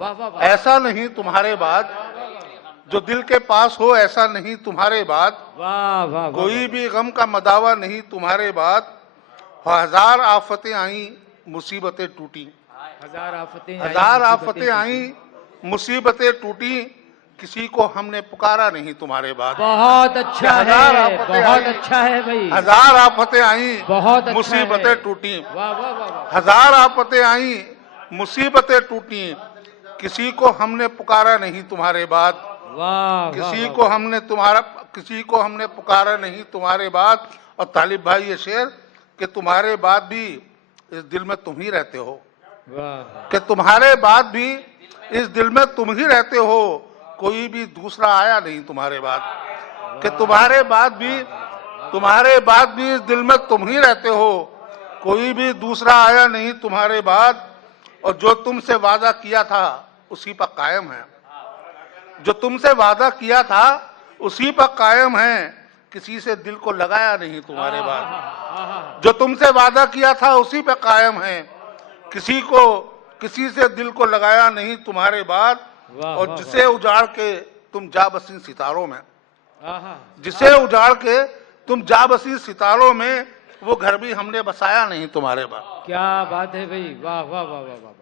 वाह वाह वाह, ऐसा नहीं तुम्हारे बाद, जो दिल के पास हो ऐसा नहीं तुम्हारे बाद, वाह वाह वाह, कोई भी गम का मदावा नहीं तुम्हारे बाद। हजार आफतें आई मुसीबतें टूटी, हजार आफतें आई, हजार मुसीबतें आफतें आई टूटी। मुसीबतें टूटी, किसी को हमने पुकारा नहीं तुम्हारे बाद। बहुत अच्छा हजार है, आफतें बहुत आई, अच्छा है भाई, हजार आफतें आई बहुत अच्छा मुसीबतें है। टूटी, वाह वाह वाह वाह, हजार आफतें आई मुसीबतें टूटी, किसी को हमने पुकारा नहीं तुम्हारे बाद। वाह किसी वाह को वाह, किसी को हमने पुकारा नहीं तुम्हारे बाद। और तालिब भाई ये शेर कि तुम्हारे बाद भी इस दिल में तुम ही रहते हो, वाह कि तुम्हारे बाद भी इस दिल में तुम ही रहते हो, कोई भी दूसरा आया नहीं तुम्हारे बाद। कि तुम्हारे बाद भी इस दिल में तुम ही रहते हो, कोई भी दूसरा आया नहीं तुम्हारे बाद। और जो तुमसे वादा किया था उसी पर कायम है, जो तुमसे वादा किया था उसी पर कायम है, किसी से दिल को लगाया नहीं तुम्हारे बाद। जो तुमसे वादा किया था उसी पे कायम है, किसी से दिल को लगाया नहीं तुम्हारे बाद। वाह, और वाह, जिसे उजाड़ के तुम जा बसी सितारों में, आहा, जिसे उजाड़ के तुम जा बसी सितारों में, वो घर भी हमने बसाया नहीं तुम्हारे बाद। क्या बात है भाई, वाह वाह वाह वाह वाह।